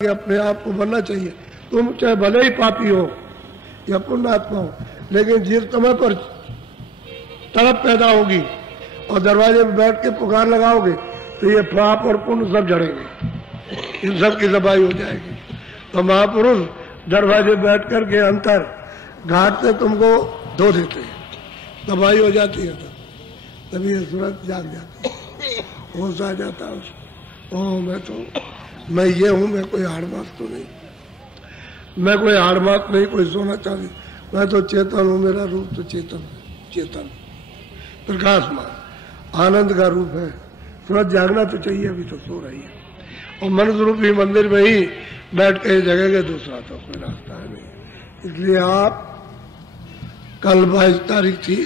कि अपने आप को बनना चाहिए। तुम चाहे भले ही पापी हो या पुण्यात्मा हो, लेकिन जिस समय पर तड़प पैदा होगी और दरवाजे पर बैठ के पुकार लगाओगे तो ये पाप और पुण्य सब जड़ेंगे, इन सब की सफाई हो जाएगी। तो महापुरुष दरवाजे बैठ कर के अंतर घाट से तुमको धो देते हैं, सफाई हो जाती है। तभी ये सूरत जाग जाती है, होश आ जाता है उसको। मैं ये हूँ, मैं कोई हाड़मात तो नहीं, मैं कोई हाड़मात नहीं, कोई सोना चांदी, मैं तो चेतन हूँ। मेरा रूप तो चेतन है, चेतन प्रकाशमान आनंद का रूप है। सूरज जागना तो चाहिए, अभी तो सो रही है। और मनुष्य रूपी मंदिर में ही बैठ के जगेगा, दूसरा तो कोई रास्ता है नहीं। इसलिए आप कल 22 तारीख थी,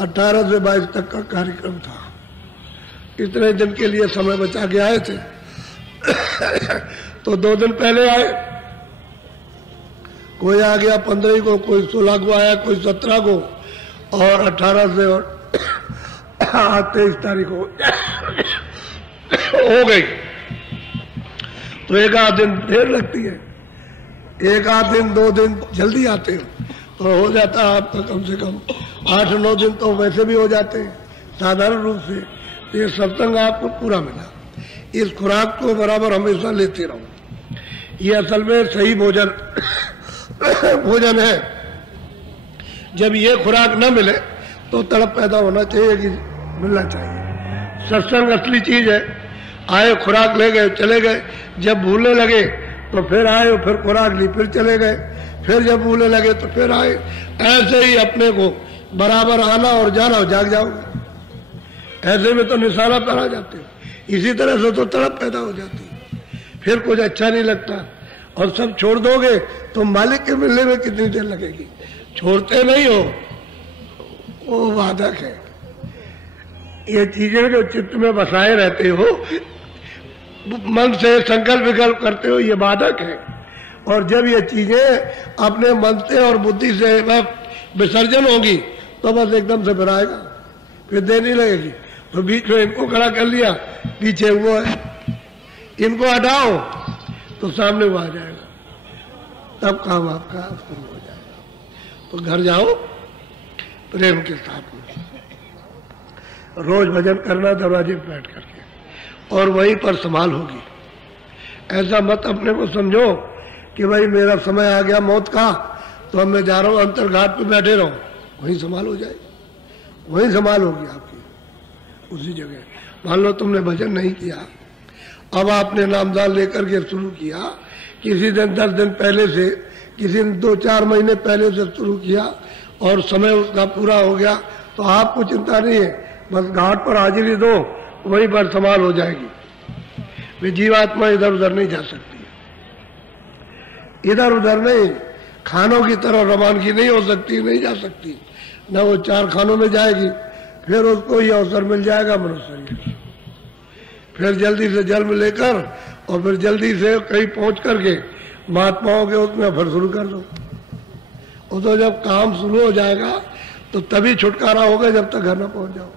18 से 22 तक का कार्यक्रम था। इतने दिन के लिए समय बचा के आए थे तो 2 दिन पहले आए, कोई आ गया 15 को, कोई 16 को आया, कोई 17 को, और 18 से और 23 तारीख को हो गई। तो एक आध दिन देर लगती है, एक आध दिन 2 दिन जल्दी आते हो तो हो जाता है आपका कम से कम 8-9 दिन तो वैसे भी हो जाते हैं साधारण रूप से। तो ये सत्संग आपको पूरा मिला, इस खुराक को बराबर हमेशा लेते रहो। ये असल में सही भोजन भोजन है। जब ये खुराक न मिले तो तड़प पैदा होना चाहिए कि मिलना चाहिए। सत्संग असली चीज है। आए, खुराक ले गए, चले गए, जब भूलने लगे तो फिर आए, फिर खुराक ली, फिर चले गए, फिर जब भूलने लगे तो फिर आए। ऐसे ही अपने को बराबर आना और जाना, जाग जाओगे। ऐसे में तो निशाना पर आ जाते हो, इसी तरह से तो तड़प पैदा हो जाती है, फिर कुछ अच्छा नहीं लगता। और सब छोड़ दोगे तो मालिक के मिलने में कितनी देर लगेगी। छोड़ते नहीं हो, वो बाधक है। ये चीजें जो चित्त में बसाए रहते हो, मन से संकल्प विकल्प करते हो, ये बाधक है। और जब ये चीजें अपने मन से और बुद्धि से विसर्जन होगी तो बस एकदम से फिर आएगा, फिर देर नहीं लगेगी। तो बीच में इनको खड़ा कर लिया, पीछे वो है, इनको हटाओ तो सामने वो आ जाएगा, तब काम आपका शुरू हो जाएगा। तो घर जाओ प्रेम के साथ में, रोज भजन करना दरवाजे पर बैठ करके, और वहीं पर संभाल होगी। ऐसा मत अपने को समझो कि भाई मेरा समय आ गया मौत का, तो अब मैं जा रहा हूं अंतर घाट पे बैठे रहो, वहीं संभाल हो जाएगी, वहीं संभाल होगी आपकी उसी जगह। मान लो तुमने भजन नहीं किया, अब आपने नामदान लेकर के शुरू किया, किसी दिन 10 दिन पहले से, किसी दिन 2-4 महीने पहले से शुरू किया और समय उसका पूरा हो गया, तो आपको चिंता नहीं है, बस घाट पर हाजिरी दो, वहीं पर संभाल हो जाएगी। वे जीवात्मा इधर उधर नहीं जा सकती, इधर उधर नहीं, खानों की तरह रवानगी नहीं हो सकती, नहीं जा सकती। न वो 4 खानों में जाएगी, फिर उसको ये अवसर मिल जाएगा मनुष्य, फिर जल्दी से जन्म लेकर और फिर जल्दी से कहीं पहुंच करके महात्माओं के उसमें फिर शुरू कर दो। और तो जब काम शुरू हो जाएगा तो तभी छुटकारा होगा, जब तक घर न पहुंच जाओ।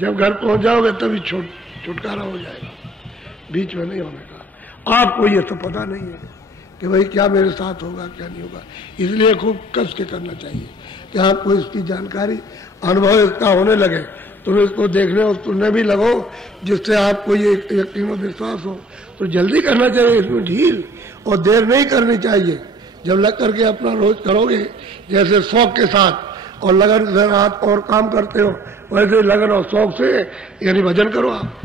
जब घर पहुंच जाओगे तभी छुटकारा हो जाएगा, बीच में नहीं होने का। आपको ये तो पता नहीं है कि भाई क्या मेरे साथ होगा, क्या नहीं होगा। इसलिए खूब कस के करना चाहिए कि आपको इसकी जानकारी, अनुभव इसका होने लगे, तुम इसको देखने और सुनने भी लगो, जिससे आपको ये यकीन और विश्वास हो। तो जल्दी करना चाहिए, इसमें ढील और देर नहीं करनी चाहिए। जब लग करके अपना रोज करोगे, जैसे शौक के साथ और लगन से रात और काम करते हो, वैसे लगन और शौक से यानी भजन करो। आप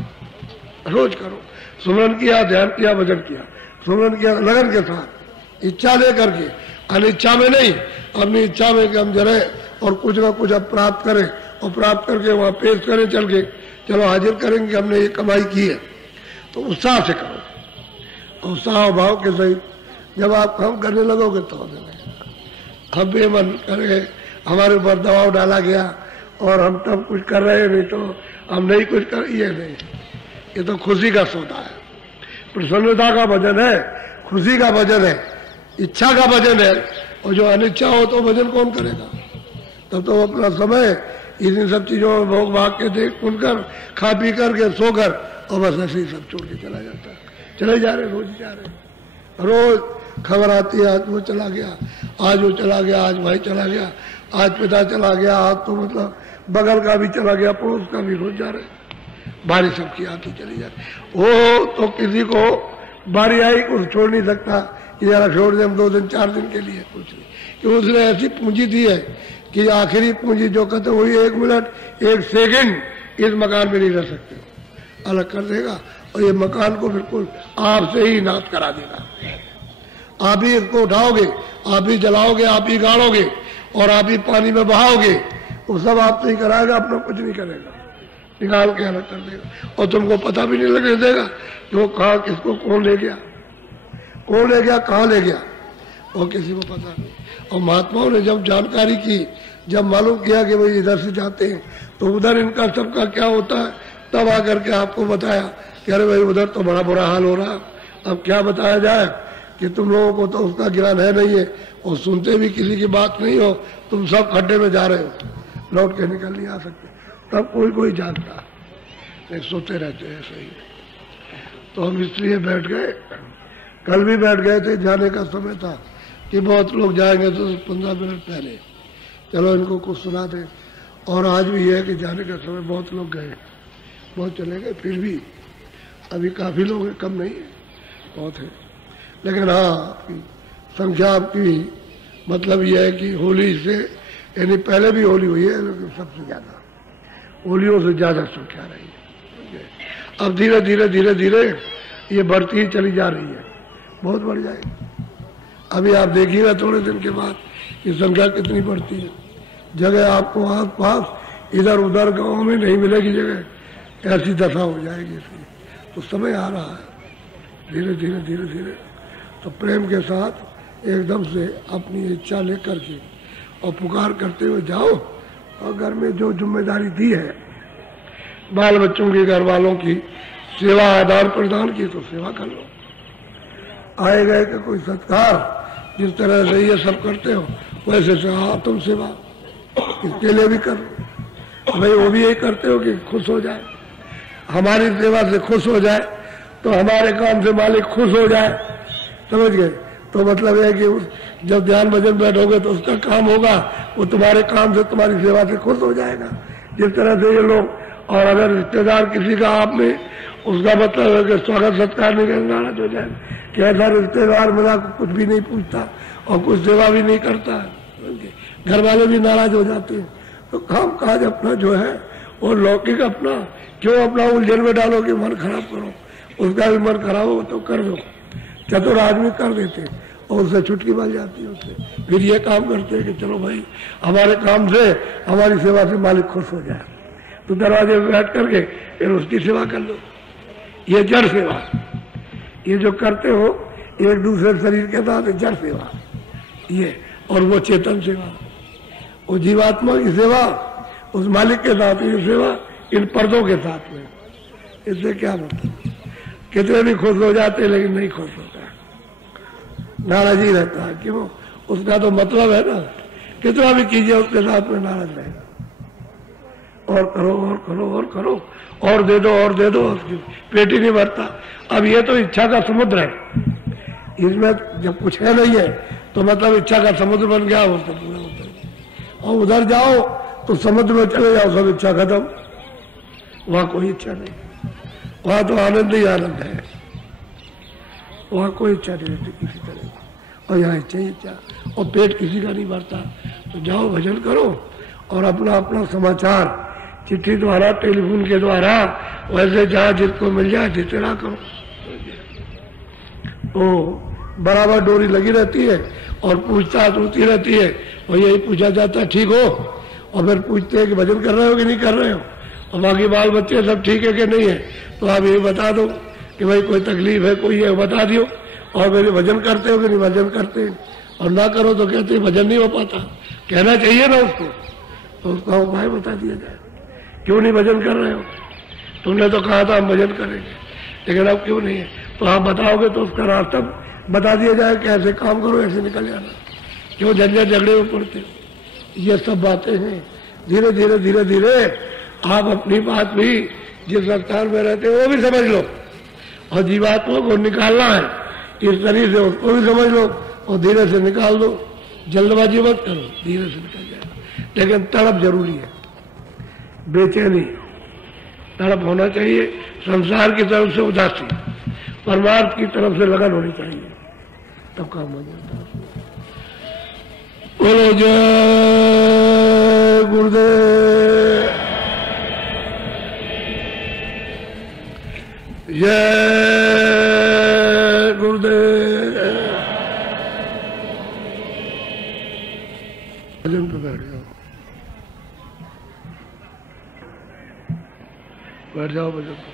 रोज करो, सुमरन किया, ध्यान किया, भजन किया, सुमरन किया लगन के साथ, इच्छा ले करके, अनिच्छा में नहीं, अपनी इच्छा में कि हम जरे और कुछ ना कुछ अब प्राप्त करें, और प्राप्त करके वहां पेश करें, चल के चलो हाजिर करेंगे हमने ये कमाई की है। तो उत्साह से करो, उत्साह भाव के सहित। जब आप काम करने लगोगे तो हम बेमन करे, हमारे ऊपर दबाव डाला गया और हम तब कुछ कर रहे, नहीं तो हम नहीं कुछ कर, ये नहीं, ये तो खुशी का सौदा है, प्रसन्नता का भजन है, खुशी का भजन है, इच्छा का भजन है। और जो अनिच्छा हो तो भजन कौन करेगा। तब तो अपना समय इन सब चीजों में भोग भाग के देख सुनकर खा पी करके सोकर और बस ऐसे ही सब छोड़ के चला जाता है। चले जा रहे, रोज जा रहे, रोज खबर आती है, आज वो चला गया, आज वो चला गया, आज भाई चला गया, आज पिता चला गया, आज तो मतलब बगल का भी चला गया, पड़ोस का भी, रोज जा रहे। बारिश सबकी आती चली जाती। वो तो किसी को बारी आई कुछ छोड़ नहीं सकता कि जरा छोड़ दे हम 2 दिन 4 दिन के लिए, कुछ नहीं, कि उसने ऐसी पूंजी दी है कि आखिरी पूंजी जो कहते हुई 1 मिनट 1 सेकंड इस मकान में नहीं रह सकते, अलग कर देगा और ये मकान को बिल्कुल आपसे ही नाश करा देगा। आप ही इसको उठाओगे, आप ही जलाओगे, आप ही गाड़ोगे और आप ही पानी में बहाओगे, वो सब आपसे ही कराएगा, अपना कुछ नहीं करेगा, निकाल के अलग कर देगा और तुमको पता भी नहीं लगने देगा कि वो कहाँ किसको कौन ले गया, कहाँ ले गया, और किसी को पता नहीं। और महात्माओं ने जब जानकारी की, जब मालूम किया कि भाई इधर से जाते हैं तो उधर इनका सबका क्या होता है, तब आकर के आपको बताया कि अरे भाई उधर तो बड़ा बुरा हाल हो रहा। अब क्या बताया जाए कि तुम लोगों को तो उसका ज्ञान है नहीं है और सुनते भी किसी की बात नहीं हो, तुम सब खड्डे में जा रहे हो, लौट के निकल नहीं आ सकते। तब कोई जानता नहीं, सोते रहते हैं ऐसे ही। तो हम इसलिए बैठ गए, कल भी बैठ गए थे, जाने का समय था कि बहुत लोग जाएंगे तो 15 मिनट पहले चलो इनको कुछ सुना दें। और आज भी है कि जाने का समय बहुत लोग गए, बहुत चले गए, फिर भी अभी काफ़ी लोग हैं, कम नहीं है, बहुत है। लेकिन हाँ, आपकी संख्या आपकी मतलब यह है कि होली से, यानी पहले भी होली हुई है लेकिन सबसे ज़्यादा, होलियों से ज़्यादा संख्या रही है। अब धीरे धीरे धीरे धीरे ये बढ़ती ही चली जा रही है, बहुत बढ़ जाएगी। अभी आप देखिएगा थोड़े दिन के बाद ये संख्या कितनी बढ़ती है। जगह आपको आस पास इधर उधर गाँव में नहीं मिलेगी जगह, ऐसी दशा हो जाएगी इसकी। तो समय आ रहा है धीरे धीरे धीरे धीरे। तो प्रेम के साथ एकदम से अपनी इच्छा लेकर के और पुकार करते हुए जाओ, और घर में जो जिम्मेदारी दी है, बाल बच्चों की, घर वालों की सेवा आदान प्रदान की, तो सेवा कर लो। आए गए का कोई सत्कार जिस तरह से ये सब करते हो वैसे से हाँ तुम सेवा इसके लिए भी करो। भाई वो भी यही करते हो कि खुश हो जाए, हमारी सेवा से खुश हो जाए, तो हमारे काम से मालिक खुश हो जाए, समझ गए। तो मतलब है कि जब ध्यान भजन बैठोगे तो उसका काम होगा, वो तुम्हारे काम से, तुम्हारी सेवा से खुश हो जाएगा। जिस तरह से ये लोग, और अगर रिश्तेदार किसी का आप में, उसका मतलब है कि स्वागत सत्कार नहीं करना, नाराज हो जाए कि ऐसा रिश्तेदार मेरा कुछ भी नहीं पूछता और कुछ सेवा भी नहीं करता, घर वाले भी नाराज हो जाते हैं। तो काम काज अपना जो है वो लौकिक अपना क्यों अपना उलझन में डालो कि मन खराब करो, उसका भी मन खराब हो तो कर दो। चतुर आदमी कर देते और उससे छुटकी मिल जाती है उससे। फिर ये काम करते हैं कि चलो भाई हमारे काम से, हमारी सेवा से मालिक खुश हो जाए, तो दरवाजे में बैठ करके फिर उसकी सेवा कर लो। ये जड़ सेवा, ये जो करते हो एक दूसरे शरीर के साथ, जड़ सेवा ये। और वो चेतन सेवा, वो जीवात्मा की सेवा उस मालिक के साथ, ये सेवा इन पर्दों के साथ में। इससे क्या मतलब, कितने भी खुश हो जाते लेकिन नहीं खुश होता, नाराज ही रहता है। क्यों? उसका तो मतलब है ना, कितना भी कीजिए उसके साथ में नाराज रहेगा। और करो और करो और करो और दे दो और दे दो, उसकी पेट ही नहीं भरता। अब ये तो इच्छा का समुद्र है, इसमें जब कुछ है नहीं है तो मतलब इच्छा का समुद्र बन गया, वो तो पूरा होता है। और उधर जाओ तो समुद्र में चले जाओ, सब इच्छा खत्म, वहां कोई इच्छा नहीं, वहां तो आनंद ही आनंद है, वहां कोई इच्छा नहीं रहती किसी तरह की। और यहाँ इच्छा ही इच्छा, और पेट किसी का नहीं भरता। तो जाओ भजन करो और अपना अपना समाचार चिट्ठी द्वारा, टेलीफोन के द्वारा, वैसे जहाँ जिसको मिल जाए जितना करो। तो बराबर डोरी लगी रहती है और पूछताछ होती रहती है, और यही पूछा जाता है ठीक हो, और फिर पूछते हैं कि भजन कर रहे हो कि नहीं कर रहे हो, और बाकी बाल बच्चे सब ठीक है कि नहीं है। तो आप ये बता दो कि भाई कोई तकलीफ है, कोई है, बता दियो। और मेरे भजन करते हो कि नहीं भजन करते, और ना करो तो कहते भजन नहीं हो पाता, कहना चाहिए ना उसको, तो उसका उपाय बता दिया जाए। क्यों नहीं भजन कर रहे हो, तुमने तो कहा था हम भजन करेंगे, लेकिन अब क्यों नहीं है, तो आप बताओगे तो उसका रास्ता बता दिया जाए कि ऐसे काम करो, ऐसे निकल जाना, क्यों झंझट झगड़े में पड़ते हो। ये सब बातें हैं। धीरे धीरे धीरे धीरे आप अपनी बात भी जिस स्थान में रहते हैं वो भी समझ लो, और जीवात्मा को निकालना है इस तरीके से उसको भी समझ लो और धीरे से निकाल दो। जल्दबाजी मत करो, धीरे से निकल जाएगा। लेकिन तड़प जरूरी है, बेचैनी तड़प होना चाहिए। संसार की तरफ से उदासी, परमार्थ की तरफ से लगन होनी चाहिए, तब काम हो जाता है। बोलो जय गुरुदेव, जय गुरुदेव। भजन पे बैठ जाओ, बैठ जाओ भजन पे।